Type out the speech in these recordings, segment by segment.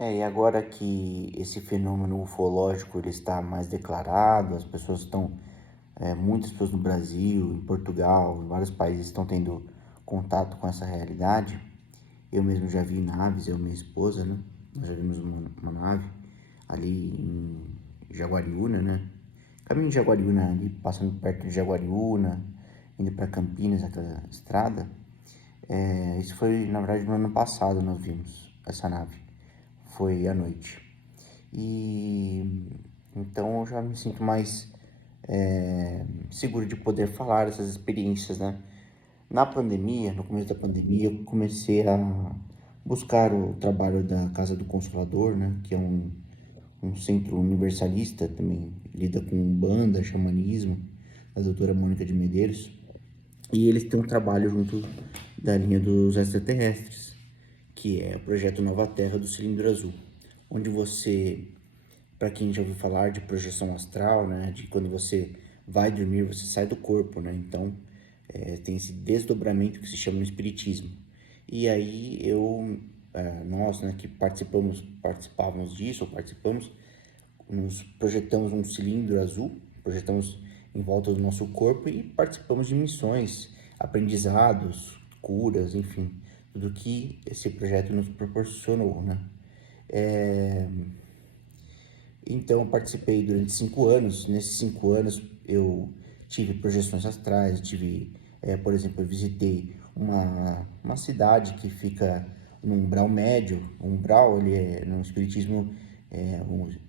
E agora que esse fenômeno ufológico ele está mais declarado, as pessoas estão, muitas pessoas no Brasil, em Portugal, em vários países estão tendo contato com essa realidade. Eu mesmo já vi naves, eu e minha esposa, né? Nós já vimos uma nave ali em Jaguariúna, né? Caminho de Jaguariúna, ali passando perto de Jaguariúna, indo para Campinas, aquela estrada. Isso foi, na verdade, no ano passado nós vimos essa nave. Foi à noite. E então eu já me sinto mais seguro de poder falar essas experiências, né? Na pandemia, no começo da pandemia, eu comecei a buscar o trabalho da Casa do Consolador, né? Que é um centro universalista, também lida com umbanda, xamanismo, a doutora Mônica de Medeiros. E eles têm um trabalho junto da linha dos extraterrestres, que é o projeto Nova Terra do Cilindro Azul, onde você, para quem já ouviu falar de projeção astral, né, de quando você vai dormir, você sai do corpo, né, então tem esse desdobramento que se chama no espiritismo. E aí nós, né, que participávamos disso, ou participamos, nos projetamos um cilindro azul, projetamos em volta do nosso corpo e participamos de missões, aprendizados, curas, enfim, tudo que esse projeto nos proporcionou, né? É, Então, eu participei durante 5 anos. Nesses 5 anos, eu tive projeções astrais, por exemplo, eu visitei uma cidade que fica no umbral médio. O umbral, no espiritismo,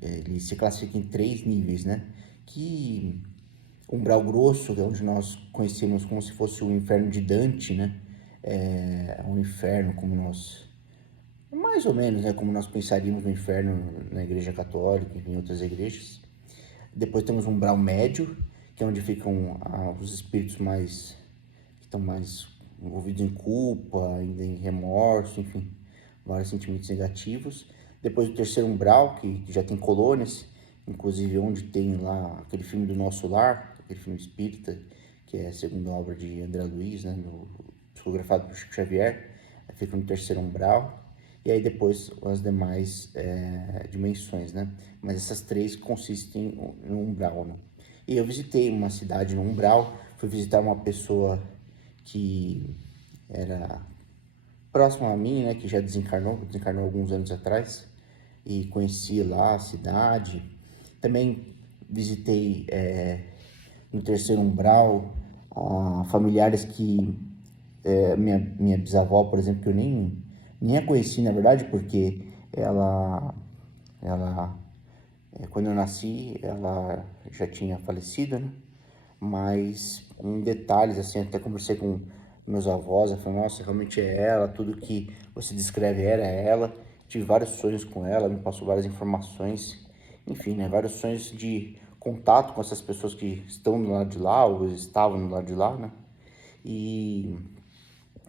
ele se classifica em 3 níveis, né? Que umbral grosso, que é onde nós conhecemos como se fosse o inferno de Dante, né? É um inferno como nós mais ou menos, né, como nós pensaríamos no inferno na igreja católica e em outras igrejas. Depois temos um umbral médio, que é onde ficam os espíritos que estão mais envolvidos em culpa, ainda em remorso, enfim, vários sentimentos negativos. Depois o terceiro umbral, que já tem colônias, inclusive onde tem lá aquele filme do Nosso Lar, aquele filme espírita, que é a segunda obra de André Luiz, né, psicografado por Chico Xavier, fica no terceiro umbral. E aí depois as demais dimensões, né? Mas essas três consistem no umbral, né? E eu visitei uma cidade no umbral, fui visitar uma pessoa que era próxima a mim, né? Que já desencarnou alguns anos atrás, e conheci lá a cidade. Também visitei no terceiro umbral familiares que minha bisavó, por exemplo, que eu nem a conheci, na verdade, porque ela quando eu nasci, ela já tinha falecido, né? Mas em detalhes, assim, até conversei com meus avós, eu falei, nossa, realmente é ela, tudo que você descreve era ela. Tive vários sonhos com ela, me passou várias informações, enfim, né? Vários sonhos de contato com essas pessoas que estão do lado de lá, ou estavam do lado de lá, né? E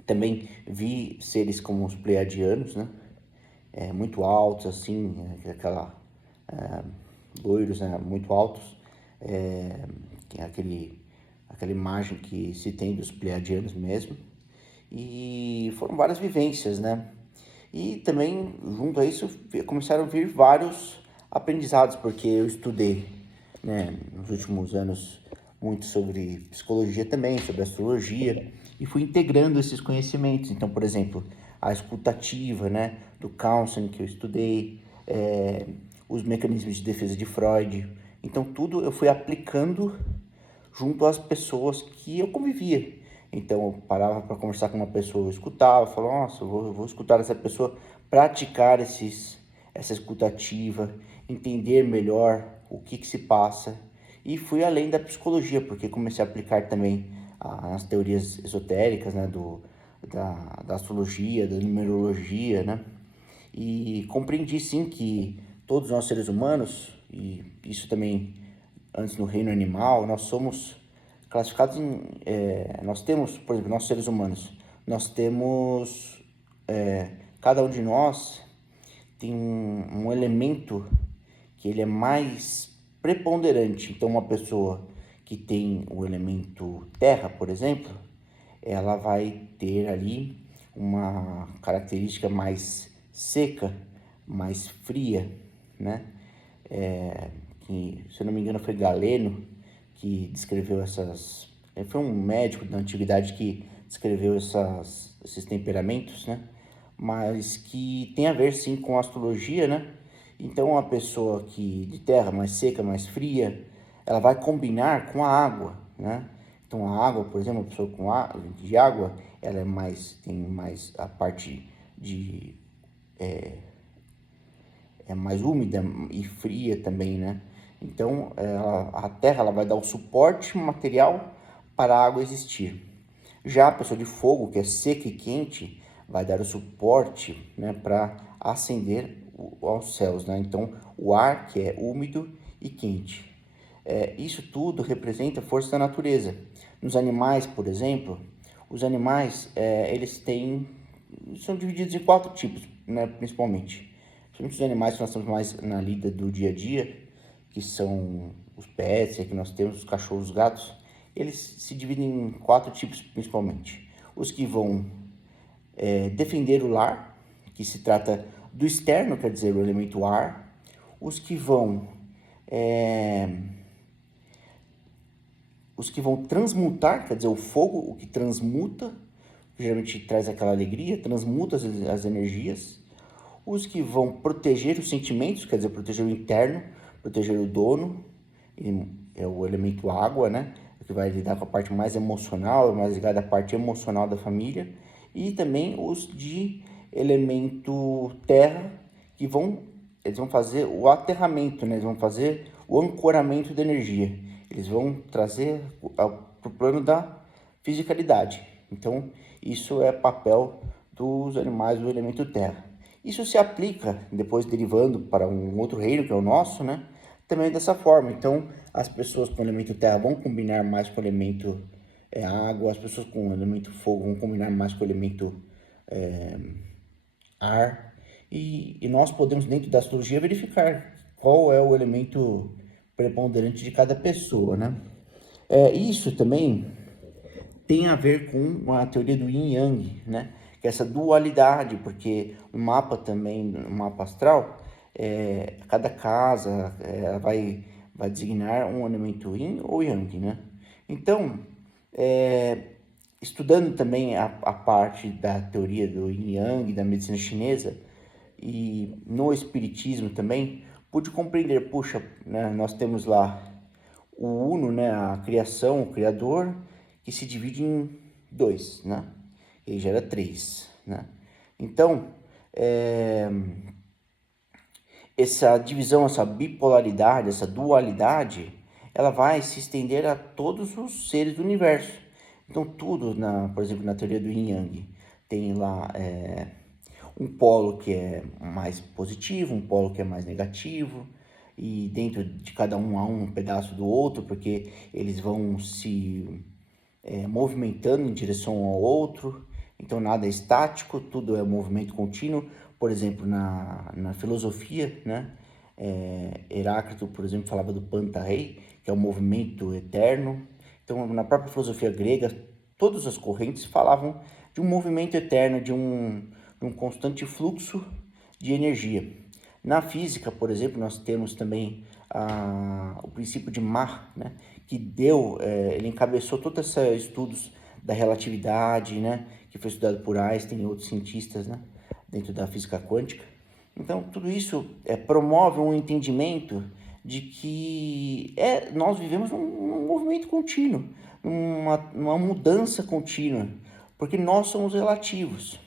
também vi seres como os pleiadianos, né? Muito altos, assim, é, loiros, né? Muito altos, que é aquela imagem que se tem dos pleiadianos mesmo. E foram várias vivências, né? E também, junto a isso, começaram a vir vários aprendizados, porque eu estudei, né, nos últimos anos muito sobre psicologia também, sobre astrologia, e fui integrando esses conhecimentos. Então, por exemplo, a escutativa, né, do counseling que eu estudei, os mecanismos de defesa de Freud. Então, tudo eu fui aplicando junto às pessoas que eu convivia. Então eu parava para conversar com uma pessoa, eu escutava, falava, nossa, eu vou escutar essa pessoa, praticar essa escutativa, entender melhor o que se passa. E fui além da psicologia, porque comecei a aplicar também as teorias esotéricas, né, da astrologia, da numerologia, né? E compreendi sim que todos nós seres humanos, e isso também antes no reino animal, nós somos classificados nós temos, por exemplo, nós seres humanos, nós temos, cada um de nós tem um elemento que ele é mais preponderante. Então, uma pessoa que tem o elemento terra, por exemplo, ela vai ter ali uma característica mais seca, mais fria, né? Que, se eu não me engano, foi Galeno que descreveu essas... Foi um médico da antiguidade que descreveu esses temperamentos, né? Mas que tem a ver, sim, com a astrologia, né? Então, a pessoa que de terra mais seca, mais fria, ela vai combinar com a água, né? Então, a água, por exemplo, a pessoa de água, ela tem mais a parte de mais úmida e fria também, né? Então, a terra ela vai dar o suporte material para a água existir. Já a pessoa de fogo, que é seca e quente, vai dar o suporte, né, para acender aos céus, né? Então, o ar que é úmido e quente. Isso tudo representa a força da natureza. Nos animais, por exemplo, os animais são divididos em 4 tipos, né, principalmente. Principalmente os animais que nós temos mais na lida do dia a dia, que são os pets, que nós temos, os cachorros, os gatos, eles se dividem em 4 tipos principalmente. Os que vão defender o lar, que se trata do externo, quer dizer, o elemento ar. Os que vão transmutar, quer dizer, o fogo, o que transmuta, que geralmente traz aquela alegria, transmuta as energias. Os que vão proteger os sentimentos, quer dizer, proteger o interno, proteger o dono, é o elemento água, né? Que vai lidar com a parte mais emocional, mais ligada à parte emocional da família. E também os de elemento terra, que eles vão fazer o aterramento, né? Eles vão fazer o ancoramento da energia. Eles vão trazer para o plano da fisicalidade. Então, isso é papel dos animais do elemento terra. Isso se aplica, depois derivando para um outro reino, que é o nosso, né? Também dessa forma. Então, as pessoas com o elemento terra vão combinar mais com o elemento água, as pessoas com o elemento fogo vão combinar mais com o elemento ar. E nós podemos, dentro da astrologia, verificar qual é o elemento preponderante de cada pessoa, né? Isso também tem a ver com a teoria do Yin Yang, né? Que é essa dualidade, porque o mapa também, no mapa astral, cada casa vai designar um elemento Yin ou Yang, né? Então, estudando também a parte da teoria do Yin Yang, da medicina chinesa, e no espiritismo também, pude compreender, puxa, né, nós temos lá o Uno, né, a criação, o Criador, que se divide em 2, né? E gera 3, né? Então, essa divisão, essa bipolaridade, essa dualidade, ela vai se estender a todos os seres do universo. Então, tudo, por exemplo, na teoria do Yin Yang, tem lá um polo que é mais positivo, um polo que é mais negativo, e dentro de cada um há um pedaço do outro, porque eles vão se movimentando em direção ao outro. Então nada é estático, tudo é movimento contínuo. Por exemplo, na filosofia, né? Heráclito, por exemplo, falava do Pantarrei, que é o movimento eterno. Então, na própria filosofia grega, todas as correntes falavam de um movimento eterno, de um constante fluxo de energia. Na física, por exemplo, nós temos também o princípio de Mach, né? Que ele encabeçou todos esses estudos da relatividade, né? Que foi estudado por Einstein e outros cientistas, né? Dentro da física quântica. Então, tudo isso promove um entendimento de que nós vivemos um movimento contínuo, uma mudança contínua, porque nós somos relativos.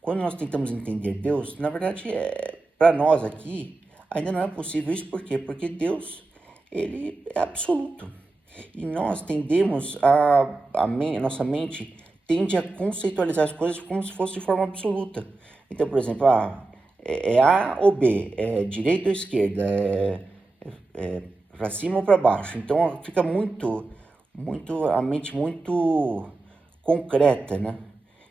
Quando nós tentamos entender Deus, na verdade, para nós aqui, ainda não é possível isso. Por quê? Porque Deus, ele é absoluto. E nós tendemos a nossa mente tende a conceitualizar as coisas como se fosse de forma absoluta. Então, por exemplo, é A ou B, é direita ou esquerda, para cima ou para baixo. Então fica a mente muito concreta, né?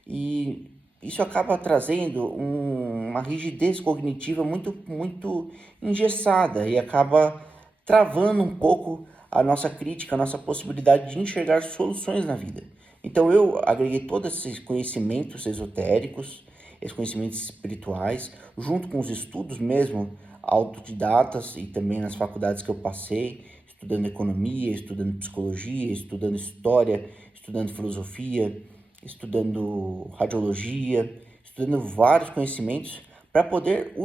E isso acaba trazendo uma rigidez cognitiva muito engessada e acaba travando um pouco a nossa crítica, a nossa possibilidade de enxergar soluções na vida. Então eu agreguei todos esses conhecimentos esotéricos, esses conhecimentos espirituais, junto com os estudos mesmo, autodidatas e também nas faculdades que eu passei, estudando economia, estudando psicologia, estudando história, estudando filosofia, estudando radiologia, estudando vários conhecimentos para poder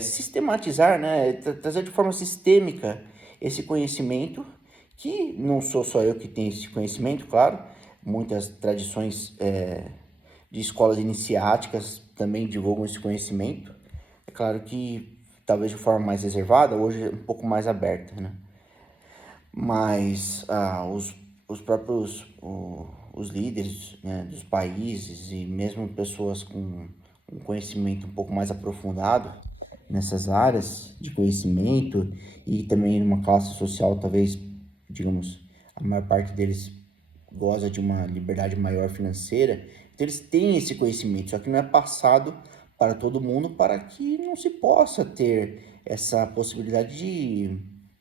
sistematizar, né, trazer de forma sistêmica esse conhecimento, que não sou só eu que tenho esse conhecimento, claro, muitas tradições de escolas iniciáticas também divulgam esse conhecimento. É claro que talvez de forma mais reservada, hoje um pouco mais aberta, né? Mas os próprios os líderes, né, dos países e mesmo pessoas com um conhecimento um pouco mais aprofundado nessas áreas de conhecimento e também numa classe social, talvez, digamos, a maior parte deles goza de uma liberdade maior financeira, então eles têm esse conhecimento, só que não é passado para todo mundo para que não se possa ter essa possibilidade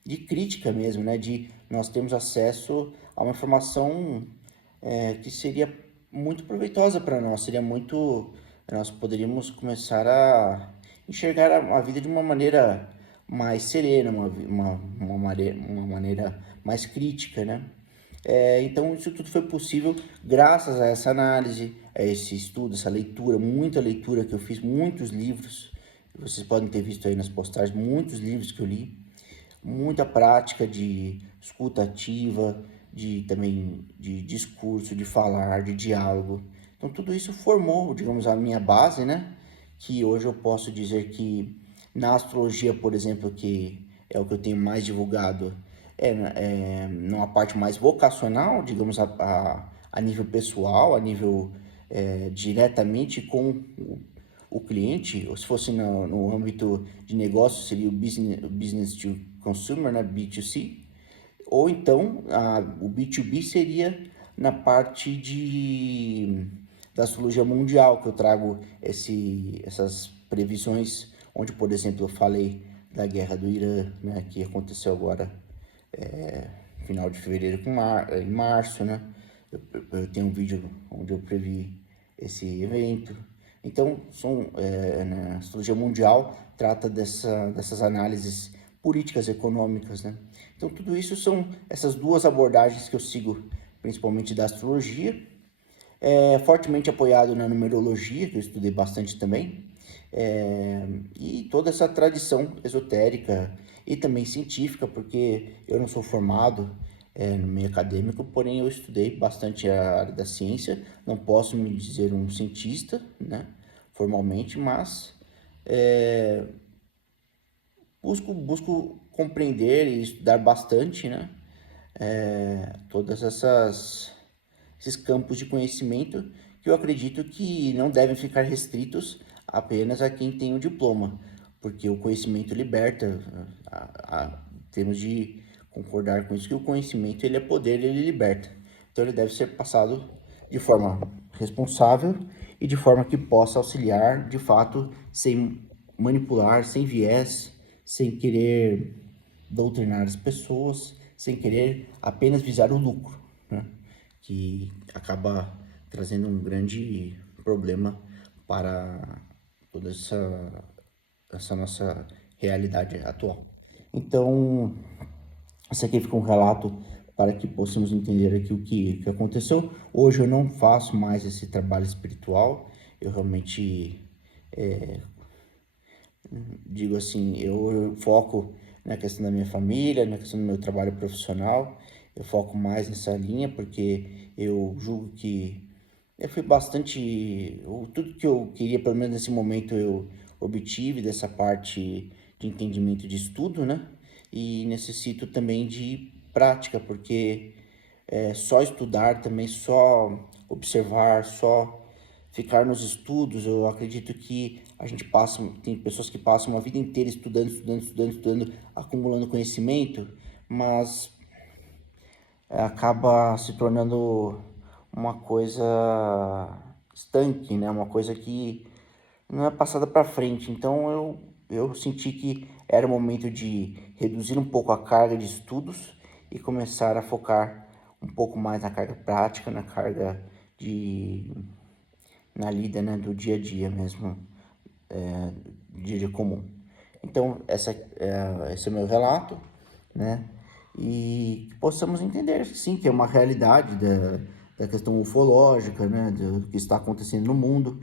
de crítica mesmo, né? De nós termos acesso a uma informação que seria muito proveitosa para nós, seria muito... Nós poderíamos começar a enxergar a vida de uma maneira mais serena, uma maneira mais crítica, né? Então, isso tudo foi possível graças a essa análise, a esse estudo, essa leitura, muita leitura que eu fiz, muitos livros. Vocês podem ter visto aí nas postagens, muitos livros que eu li, muita prática de escuta ativa, também de discurso, de falar, de diálogo. Então, tudo isso formou, digamos, a minha base, né? Que hoje eu posso dizer que na astrologia, por exemplo, que é o que eu tenho mais divulgado, numa parte mais vocacional, digamos, a nível pessoal, a nível diretamente com o cliente, ou se fosse no âmbito de negócio, seria o business to consumer, né, B2C, ou então o B2B seria na parte da astrologia mundial, que eu trago essas previsões, onde, por exemplo, eu falei da guerra do Irã, né, que aconteceu agora final de fevereiro em março, né? Eu tenho um vídeo onde eu previ esse evento. Então, a astrologia mundial trata dessas análises políticas, econômicas, né? Então, tudo isso são essas duas abordagens que eu sigo, principalmente da astrologia, fortemente apoiado na numerologia, que eu estudei bastante também, e toda essa tradição esotérica e também científica, porque eu não sou formado no meio acadêmico, porém eu estudei bastante a área da ciência, não posso me dizer um cientista, né, formalmente, mas busco compreender e estudar bastante, né, todas esses campos de conhecimento que eu acredito que não devem ficar restritos apenas a quem tem o diploma, porque o conhecimento liberta, temos de concordar com isso, que o conhecimento ele é poder, ele liberta. Então ele deve ser passado de forma responsável e de forma que possa auxiliar, de fato, sem manipular, sem viés, sem querer doutrinar as pessoas, sem querer apenas visar o lucro, né? Que acaba trazendo um grande problema para toda essa nossa realidade atual. Então, esse aqui fica um relato para que possamos entender aqui o que aconteceu. Hoje eu não faço mais esse trabalho espiritual, eu realmente digo assim, eu foco na questão da minha família, na questão do meu trabalho profissional, eu foco mais nessa linha porque eu julgo que eu fui bastante, tudo que eu queria, pelo menos nesse momento, eu obtive dessa parte de entendimento de estudo, né? E necessito também de prática, porque só estudar também, só observar, só ficar nos estudos, eu acredito que a gente tem pessoas que passam uma vida inteira estudando, acumulando conhecimento, mas acaba se tornando uma coisa estanque, né? Uma coisa que não é passada para frente. Então eu senti que era o momento de reduzir um pouco a carga de estudos e começar a focar um pouco mais na carga prática, na carga na lida, né, do dia a dia mesmo, dia a dia comum. Então, esse é o meu relato, né? E que possamos entender, sim, que é uma realidade da questão ufológica, né? Do que está acontecendo no mundo.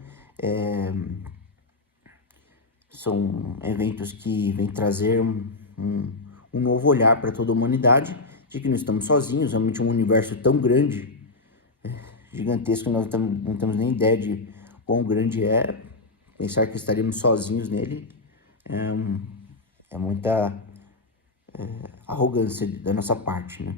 São eventos que vêm trazer um novo olhar para toda a humanidade, de que não estamos sozinhos, realmente um universo tão grande, gigantesco, que nós não temos nem ideia de quão grande é. Pensar que estaríamos sozinhos nele é muita arrogância da nossa parte, né?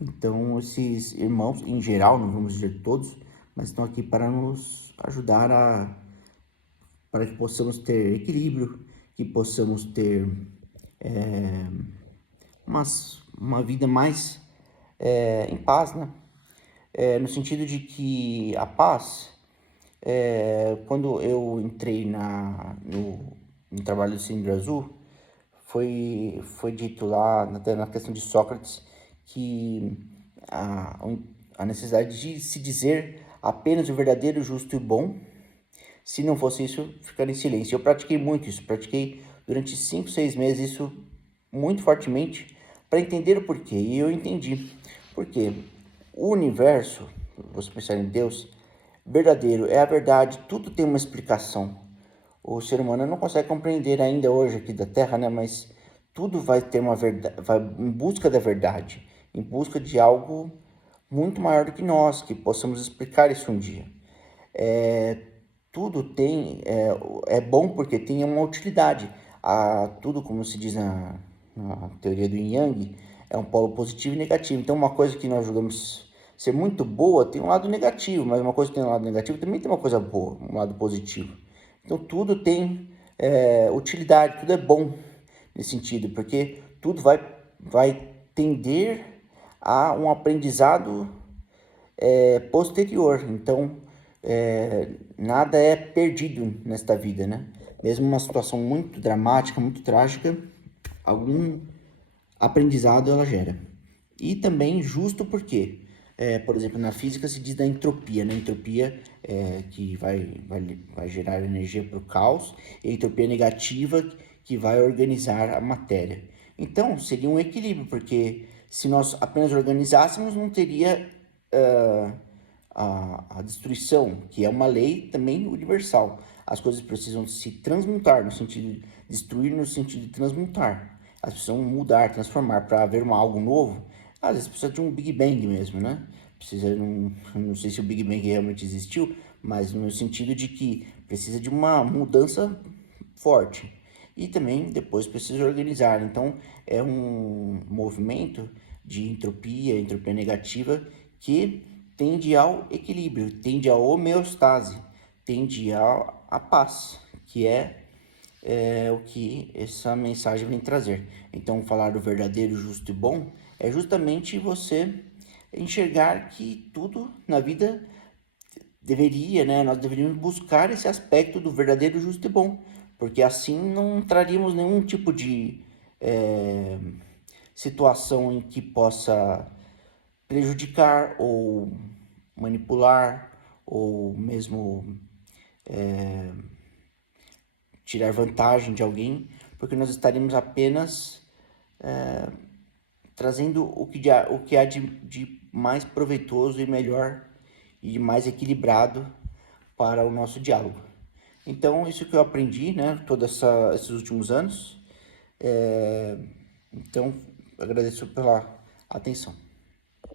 Então, esses irmãos, em geral, não vamos dizer todos, mas estão aqui para nos ajudar para que possamos ter equilíbrio, que possamos ter uma vida mais em paz, né? No sentido de que a paz, quando eu entrei no trabalho do Cilindro Azul, foi dito lá, até na questão de Sócrates, que a, a necessidade de se dizer apenas o verdadeiro, justo e bom. Se não fosse isso, ficar em silêncio. Eu pratiquei muito isso, pratiquei durante 5, 6 meses isso muito fortemente para entender o porquê. E eu entendi. Porque o universo, você pensar em Deus, verdadeiro, é a verdade, tudo tem uma explicação. O ser humano não consegue compreender ainda hoje aqui da Terra, né? Mas tudo vai ter uma verdade, vai em busca da verdade, em busca de algo muito maior do que nós, que possamos explicar isso um dia. É, tudo é bom porque tem uma utilidade. Tudo, como se diz na teoria do Yin Yang, é um polo positivo e negativo. Então, uma coisa que nós julgamos ser muito boa tem um lado negativo, mas uma coisa que tem um lado negativo também tem uma coisa boa, um lado positivo. Então, tudo tem utilidade, tudo é bom nesse sentido, porque tudo vai tender a um aprendizado posterior. Então, nada é perdido nesta vida, né? Mesmo uma situação muito dramática, muito trágica, algum aprendizado ela gera. E também justo porque, por exemplo, na física se diz da entropia, né? Entropia que vai gerar energia para o caos, e a entropia negativa que vai organizar a matéria. Então, seria um equilíbrio, porque se nós apenas organizássemos, não teria a destruição, que é uma lei também universal. As coisas precisam se transmutar, no sentido de destruir, no sentido de transmutar. Elas precisam mudar, transformar para haver algo novo. Às vezes precisa de um Big Bang mesmo, né? Não sei se o Big Bang realmente existiu, mas no sentido de que precisa de uma mudança forte. E também depois precisa organizar. Então é um movimento de entropia negativa, que tende ao equilíbrio, tende à homeostase, tende à paz, que é o que essa mensagem vem trazer. Então, falar do verdadeiro, justo e bom é justamente você enxergar que tudo na vida deveria, né? Nós deveríamos buscar esse aspecto do verdadeiro, justo e bom, porque assim não traríamos nenhum tipo de situação em que possa prejudicar ou manipular ou mesmo tirar vantagem de alguém, porque nós estaríamos apenas trazendo o que há de mais proveitoso e melhor e de mais equilibrado para o nosso diálogo. Então, isso que eu aprendi, né, esses últimos anos. Então, agradeço pela atenção.